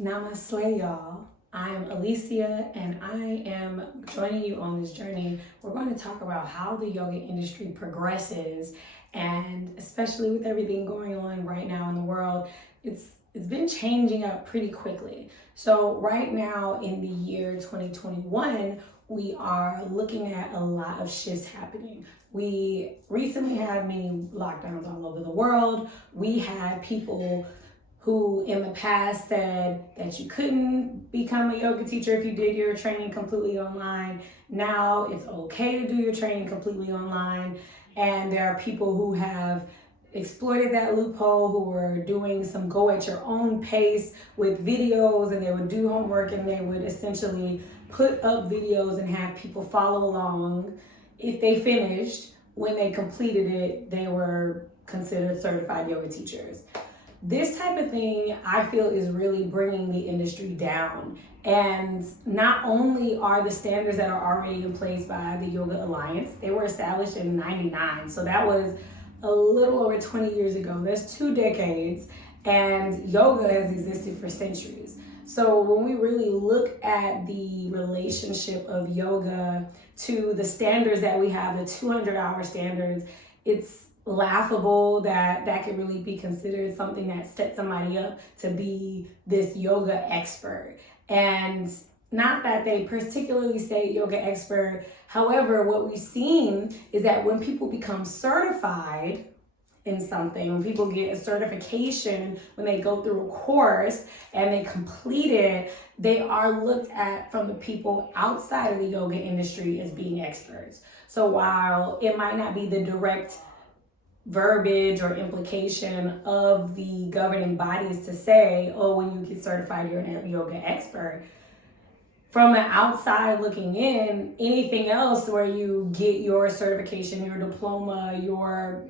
Namaste, y'all. I am Alicia, and I am joining you on this journey. We're going to talk about how the yoga industry progresses, and especially with everything going on right now in the world, it's been changing up pretty quickly. So right now in the year 2021, we are looking at a lot of shifts happening. We recently had many lockdowns all over the world. We had people who in the past said that you couldn't become a yoga teacher if you did your training completely online. Now it's okay to do your training completely online. And there are people who have exploited that loophole, who were doing some go at your own pace with videos, and they would do homework and they would essentially put up videos and have people follow along. If they finished, when they completed it, they were considered certified yoga teachers. This type of thing, I feel, is really bringing the industry down. And not only are the standards that are already in place by the Yoga Alliance, they were established in '99. So that was a little over 20 years ago. That's 2 decades. And yoga has existed for centuries. So when we really look at the relationship of yoga to the standards that we have, the 200-hour standards, it's laughable that could really be considered something that sets somebody up to be this yoga expert. And not that they particularly say yoga expert. However, what we've seen is that when people become certified in something, when people get a certification, when they go through a course and they complete it, they are looked at from the people outside of the yoga industry as being experts. So while it might not be the direct verbiage or implication of the governing bodies to say, oh, when you get certified, you're a yoga expert, from the outside looking in, anything else where you get your certification, your diploma, your,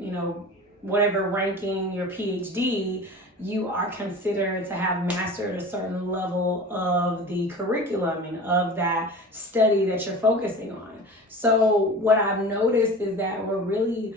whatever ranking, your PhD, you are considered to have mastered a certain level of the curriculum and of that study that you're focusing on. So what I've noticed is that we're really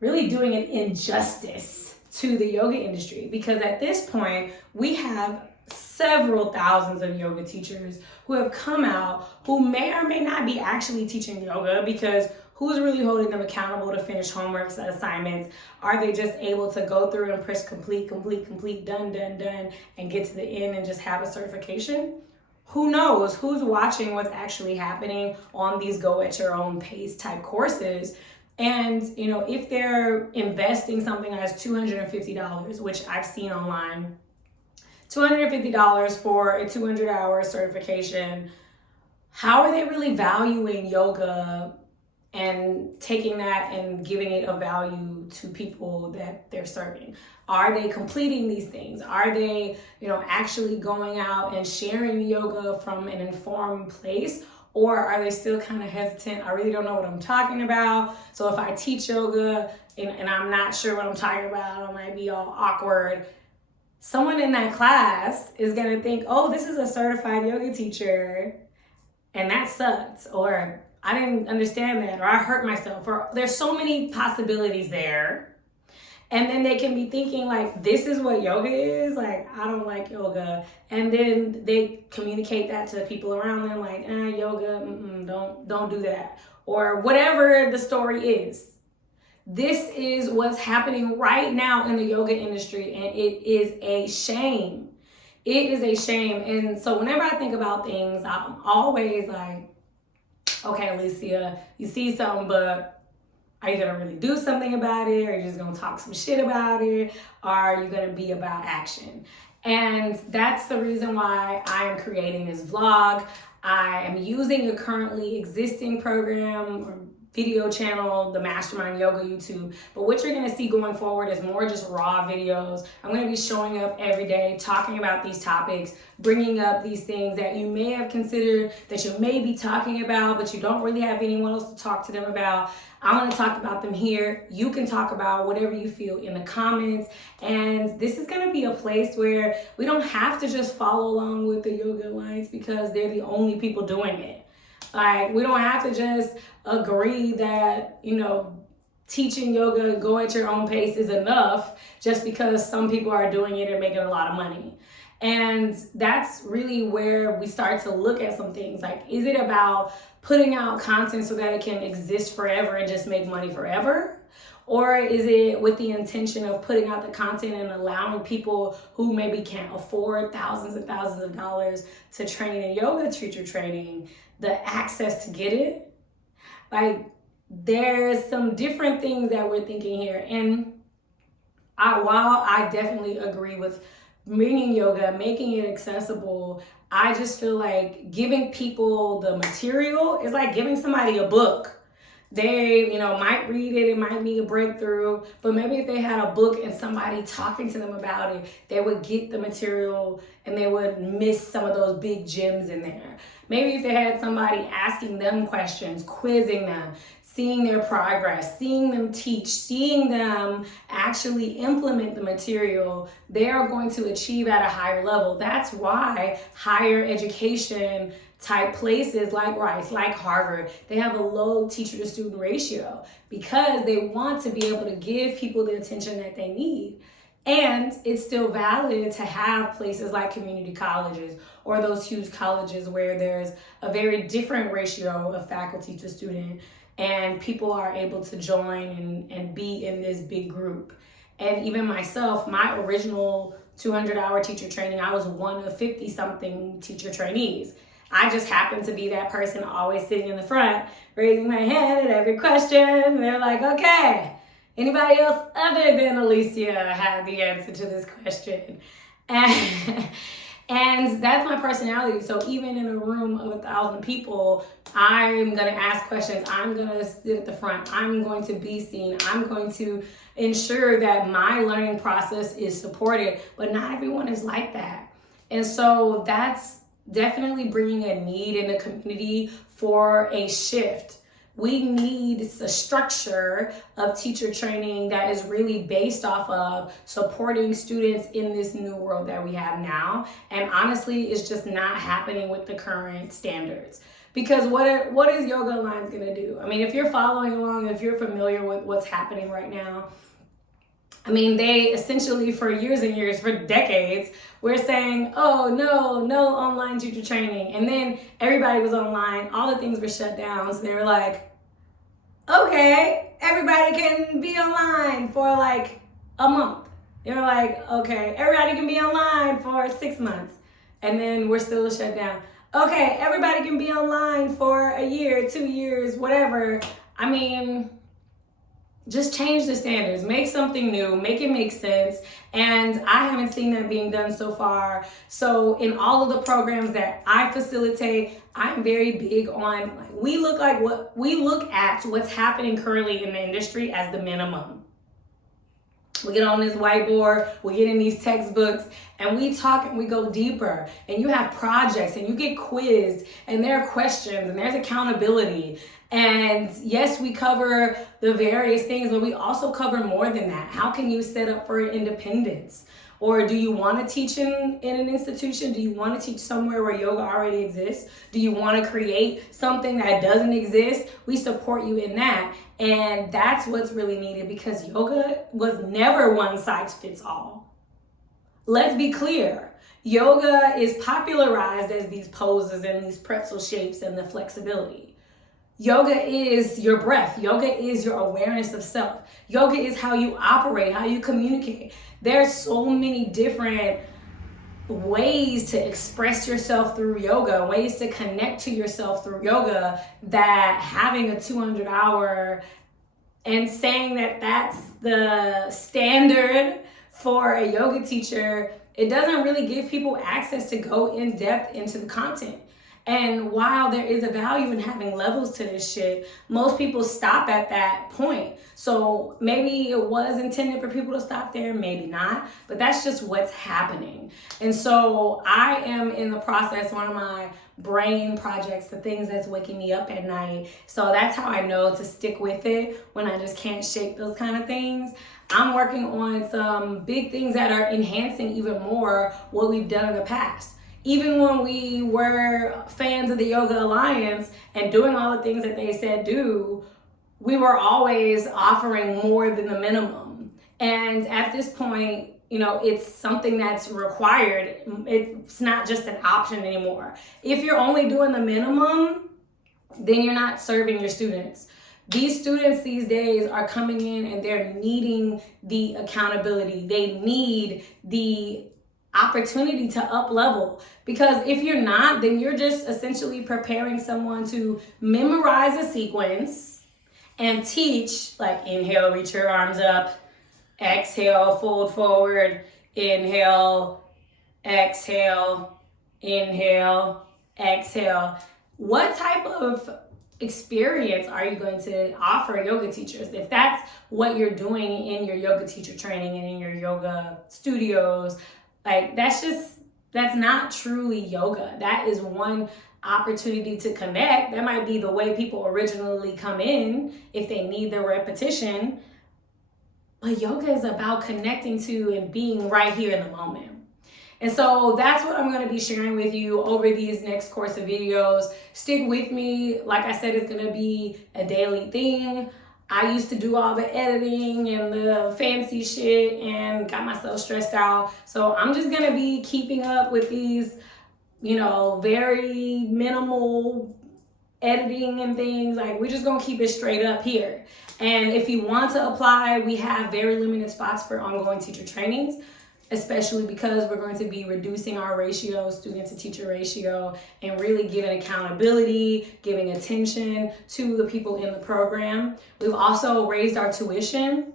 doing an injustice to the yoga industry, because at this point we have several thousands of yoga teachers who have come out who may or may not be actually teaching yoga, because who's really holding them accountable to finish homework assignments? Are they just able to go through and press complete, done, and get to the end and just have a certification? Who knows? Who's watching what's actually happening on these go at your own pace type courses? And, if they're investing something as $250, which I've seen online, $250 for a 200-hour certification, how are they really valuing yoga and taking that and giving it a value to people that they're serving? Are they completing these things? Are they, actually going out and sharing yoga from an informed place? Or are they still kind of hesitant? I really don't know what I'm talking about. So if I teach yoga and I'm not sure what I'm talking about, I might be all awkward. Someone in that class is going to think, oh, this is a certified yoga teacher, and that sucked. Or I didn't understand that, or I hurt myself. Or there's so many possibilities there. And then they can be thinking like, this is what yoga is? Like, I don't like yoga. And then they communicate that to people around them like, yoga, don't do that. Or whatever the story is. This is what's happening right now in the yoga industry, and it is a shame. It is a shame. And so whenever I think about things, I'm always like, okay, Alicia, you see something, but are you going to really do something about it? Or are you just going to talk some shit about it? Or are you going to be about action? And that's the reason why I am creating this vlog. I am using a currently existing program or video channel, the Mastermind.Yoga YouTube. But what you're going to see going forward is more just raw videos. I'm going to be showing up every day, talking about these topics, bringing up these things that you may have considered, that you may be talking about, but you don't really have anyone else to talk to them about. I'm going to talk about them here. You can talk about whatever you feel in the comments. And this is going to be a place where we don't have to just follow along with the Yoga Alliance because they're the only people doing it. Like, we don't have to just agree that, teaching yoga, go at your own pace is enough just because some people are doing it and making a lot of money. And that's really where we start to look at some things. Like, is it about putting out content so that it can exist forever and just make money forever? Or is it with the intention of putting out the content and allowing people who maybe can't afford thousands and thousands of dollars to train in yoga teacher training the access to get it? Like, there's some different things that we're thinking here. And while I definitely agree with bringing yoga, making it accessible, I just feel like giving people the material is like giving somebody a book. They, might read it, it might be a breakthrough, but maybe if they had a book and somebody talking to them about it, they would get the material and they would miss some of those big gems in there. Maybe if they had somebody asking them questions, quizzing them, seeing their progress, seeing them teach, seeing them actually implement the material, they are going to achieve at a higher level. That's why higher education type places like Rice, like Harvard, they have a low teacher to student ratio because they want to be able to give people the attention that they need. And it's still valid to have places like community colleges or those huge colleges where there's a very different ratio of faculty to student and people are able to join and be in this big group. And even myself, my original 200-hour teacher training, I was one of 50-something teacher trainees. I just happened to be that person always sitting in the front, raising my hand at every question. And they're like, okay, anybody else other than Alicia have the answer to this question? And that's my personality. So even in a room of 1,000 people, I'm going to ask questions. I'm going to sit at the front. I'm going to be seen. I'm going to ensure that my learning process is supported. But not everyone is like that. And so that's definitely bringing a need in the community for a shift. We need a structure of teacher training that is really based off of supporting students in this new world that we have now. And honestly, it's just not happening with the current standards. Because what is Yoga Alliance going to do? I mean, if you're following along, if you're familiar with what's happening right now, I mean, they essentially for years and years, for decades, we're saying, oh, no online teacher training. And then everybody was online. All the things were shut down. So they were like, okay, everybody can be online for like a month. They were like, okay, everybody can be online for 6 months. And then we're still shut down. Okay, everybody can be online for a year, 2 years, whatever. I mean, just change the standards, make something new, make it make sense. And I haven't seen that being done so far. So in all of the programs that I facilitate, I'm very big on, we look at what's happening currently in the industry as the minimum. We get on this whiteboard, we get in these textbooks, and we talk and we go deeper. And you have projects and you get quizzed and there are questions and there's accountability. And yes, we cover the various things, but we also cover more than that. How can you set up for independence? Or do you want to teach in an institution? Do you want to teach somewhere where yoga already exists? Do you want to create something that doesn't exist? We support you in that. And that's what's really needed because yoga was never one size fits all. Let's be clear. Yoga is popularized as these poses and these pretzel shapes and the flexibility. Yoga is your breath. Yoga is your awareness of self. Yoga is how you operate, how you communicate. There's so many different ways to express yourself through yoga, ways to connect to yourself through yoga, that having a 200-hour and saying that that's the standard for a yoga teacher, it doesn't really give people access to go in depth into the content. And while there is a value in having levels to this shit, most people stop at that point. So maybe it was intended for people to stop there, maybe not, but that's just what's happening. And so I am in the process, one of my brain projects, the things that's waking me up at night. So that's how I know to stick with it when I just can't shake those kind of things. I'm working on some big things that are enhancing even more what we've done in the past. Even when we were fans of the Yoga Alliance and doing all the things that they said do, we were always offering more than the minimum. And at this point, it's something that's required. It's not just an option anymore. If you're only doing the minimum, then you're not serving your students. These students these days are coming in and they're needing the accountability. They need the opportunity to up level, because if you're not, then you're just essentially preparing someone to memorize a sequence and teach, like, inhale, reach your arms up, exhale, fold forward, inhale, exhale, inhale, exhale. What type of experience are you going to offer yoga teachers if that's what you're doing in your yoga teacher training and in your yoga studios? Like, that's not truly yoga. That is one opportunity to connect. That might be the way people originally come in if they need the repetition. But yoga is about connecting to and being right here in the moment. And so that's what I'm going to be sharing with you over these next course of videos. Stick with me. Like I said, it's going to be a daily thing. I used to do all the editing and the fancy shit and got myself stressed out. So I'm just going to be keeping up with these, very minimal editing and things. Like, we're just going to keep it straight up here. And if you want to apply, we have very limited spots for ongoing teacher trainings, especially because we're going to be reducing our ratio, student to teacher ratio, and really giving accountability, giving attention to the people in the program. We've also raised our tuition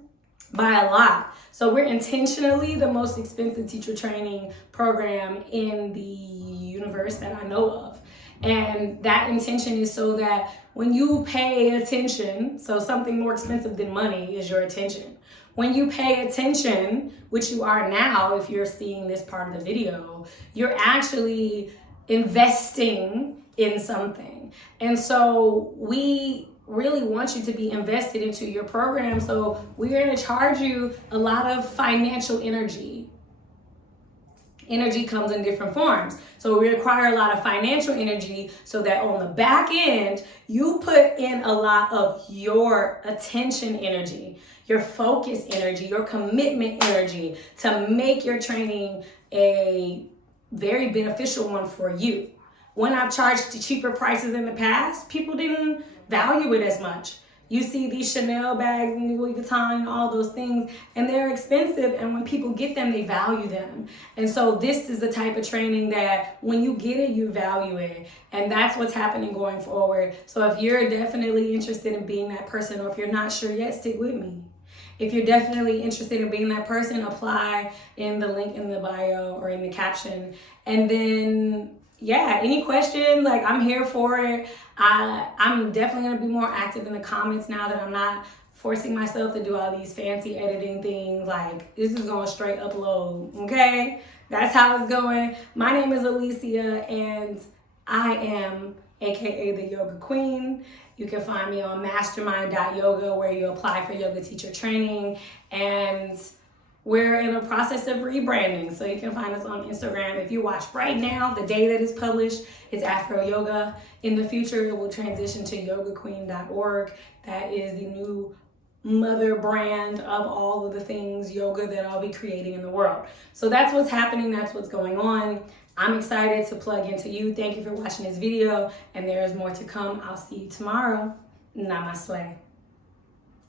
by a lot. So we're intentionally the most expensive teacher training program in the universe that I know of. And that intention is so that when you pay attention, so something more expensive than money is your attention. When you pay attention, which you are now if you're seeing this part of the video, you're actually investing in something. And so we really want you to be invested into your program. So we're going to charge you a lot of financial energy. Energy comes in different forms. So we require a lot of financial energy so that on the back end, you put in a lot of your attention energy, your focus energy, your commitment energy to make your training a very beneficial one for you. When I've charged cheaper prices in the past, people didn't value it as much. You see these Chanel bags and Louis Vuitton and all those things, and they're expensive, and when people get them, they value them. And so this is the type of training that when you get it, you value it. And that's what's happening going forward. So if you're definitely interested in being that person, or if you're not sure yet, stick with me. If you're definitely interested in being that person, apply in the link in the bio or in the caption. And then, yeah, any questions, like, I'm here for it. I'm definitely going to be more active in the comments now that I'm not forcing myself to do all these fancy editing things. Like, this is going straight upload, okay? That's how it's going. My name is Alicia, and I am aka the Yoga Queen. You can find me on Mastermind.Yoga, where you apply for yoga teacher training, and we're in a process of rebranding, so you can find us on Instagram. If you watch right now, the day that is published is Afro Yoga. In the future, it will transition to yogaqueen.org. That is the new mother brand of all of the things yoga that I'll be creating in the world. So that's what's happening. That's what's going on. I'm excited to plug into you. Thank you for watching this video, and there is more to come. I'll see you tomorrow. Namaste.